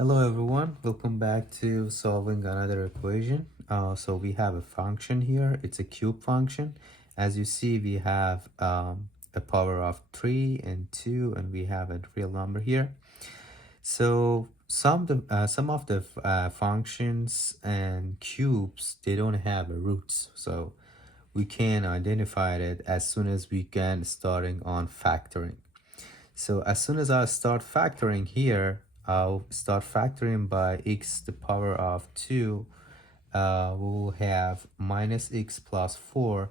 Hello everyone, welcome back to solving another equation. So we have a function here, it's a cube function. As you see, we have a power of 3 and 2, and we have a real number here. So some of the functions and cubes, they don't have a roots. So we can identify it as soon as we can starting on factoring. So as soon as I start factoring here, I'll start factoring by x to the power of 2. We will have minus x plus 4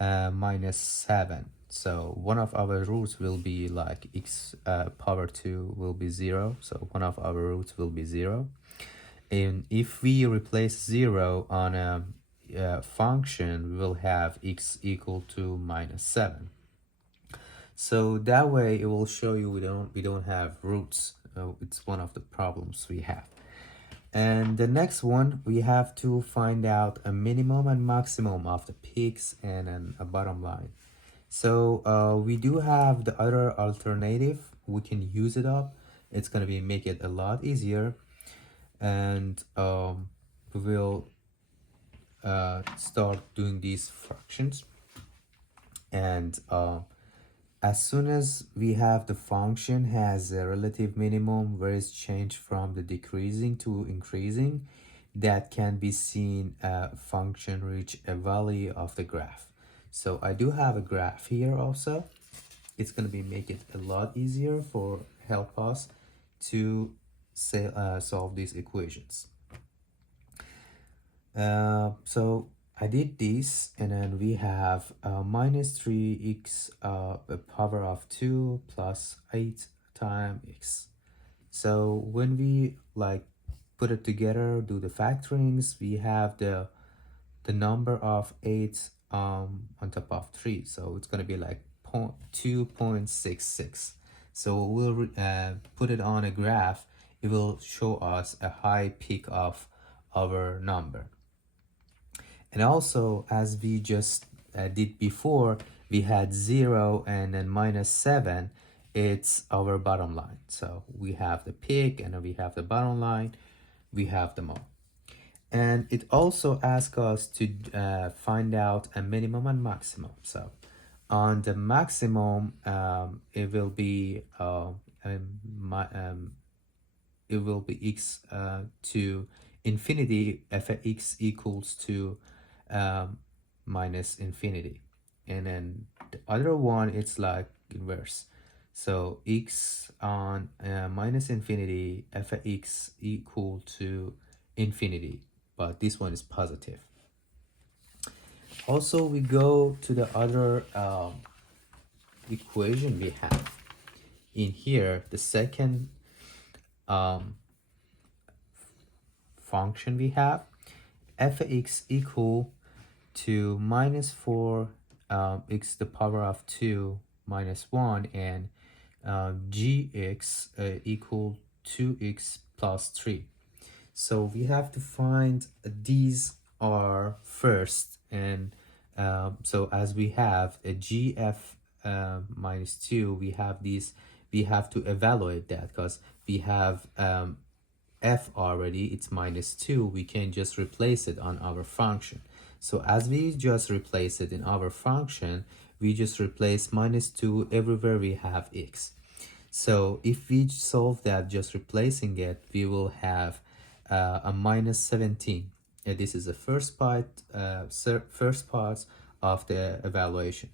minus 7. So one of our roots will be like x power 2 will be 0. So one of our roots will be 0. And if we replace 0 on a function, we will have x equal to minus 7. So that way it will show you we don't have roots. It's one of the problems we have. And the next one, we have to find out a minimum and maximum of the peaks and then a bottom line. So we do have the other alternative. We can use it up. It's gonna be make it a lot easier, and we will start doing these fractions. And as soon as we have the function has a relative minimum where it's changed from the decreasing to increasing, that can be seen a function reach a value of the graph. So I do have a graph here also. It's going to be make it a lot easier for help us to say, solve these equations. So I did this, and then we have minus 3x the power of 2 plus 8 times x. So when we like put it together, do the factorings, we have the number of 8 on top of 3. So it's going to be like 2.66. So we'll put it on a graph. It will show us a high peak of our number. And also, as we just did before, we had 0 and then minus 7. It's our bottom line. So we have the peak and then we have the bottom line. We have them all. And it also asks us to find out a minimum and maximum. So on the maximum, it will be x to infinity if x equals to minus infinity. And then the other one, it's like inverse. So x on minus infinity f of x equal to infinity, but this one is positive. Also, we go to the other equation we have in here, the second function we have, f of x equal to minus 4 x to the power of 2 minus 1, and gx equal to x plus 3. So we have to find these are first, and so as we have a gf minus 2, we have these, we have to evaluate that because we have f already, it's minus 2. We can just replace it on our function. So as we just replace it in our function, we just replace minus 2 everywhere we have x. So if we solve that just replacing it, we will have a minus 17. And this is the first part of the evaluation.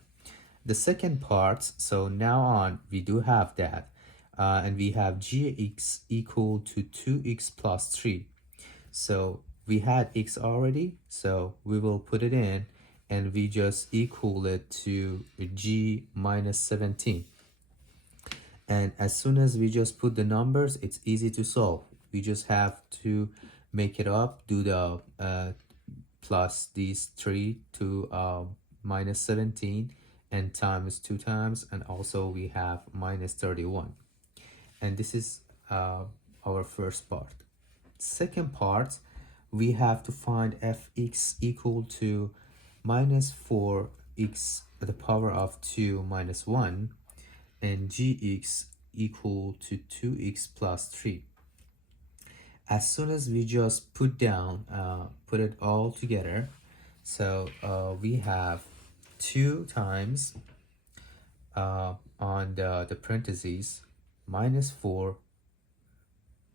The second part, so now on, we do have that. And we have gx equal to 2x plus 3. So we had x already, so we will put it in, and we just equal it to g minus 17. And as soon as we just put the numbers, it's easy to solve. We just have to make it up, do the plus these 3 to minus 17, and times 2 times, and also we have minus 31. And this is our first part. Second part, we have to find fx equal to minus 4x to the power of 2 minus 1, and gx equal to 2x plus 3. as soon as we just put it all together, so we have 2 times on the parentheses minus 4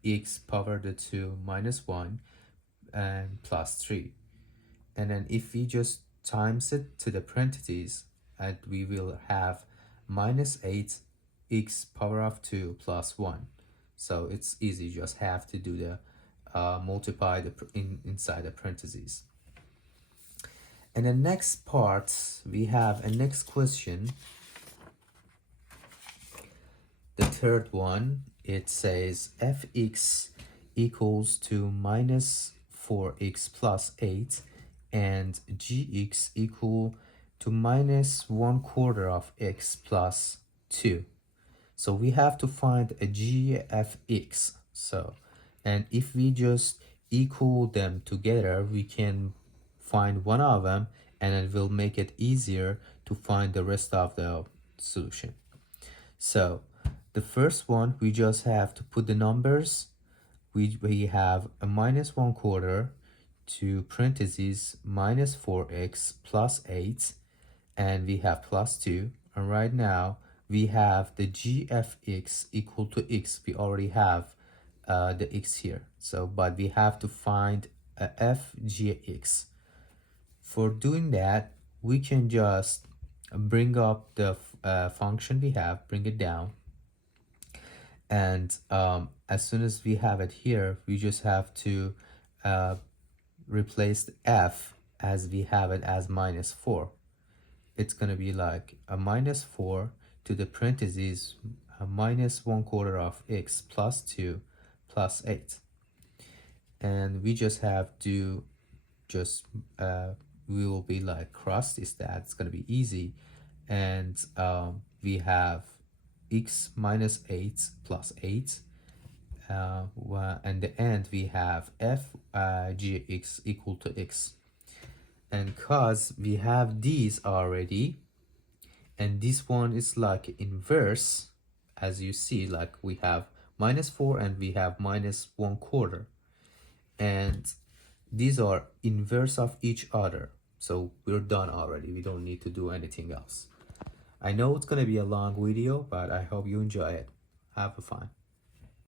x power the 2 minus 1 and plus 3. And then if we just times it to the parentheses, and we will have minus 8 x power of 2 plus 1. So it's easy, just have to do the multiply inside the parentheses. And the next part, we have a next question. The third one, it says fx equals to minus 4x plus 8 and gx equal to minus 1/4 of x plus 2. So we have to find a gfx. So, and if we just equal them together, we can find one of them, and it will make it easier to find the rest of the solution. So the first one, we just have to put the numbers. We have a minus 1/4 to parentheses minus 4x plus 8, and we have plus 2. And right now we have the gfx equal to x. We already have the x here. So, but we have to find a fgx. For doing that, we can just bring up the function we have, bring it down. And as soon as we have it here, we just have to replace the f as we have it as minus 4. It's going to be like a minus 4 to the parentheses a minus 1/4 of x plus 2 plus 8. And we just have to just we will be like cross this, that it's going to be easy. And we have x minus 8 plus 8, and the end we have f gx equal to x. And cause we have these already, and this one is like inverse, as you see, like we have minus 4 and we have minus 1/4, and these are inverse of each other. So we're done already, we don't need to do anything else. I know it's gonna be a long video, but I hope you enjoy it. Have fun.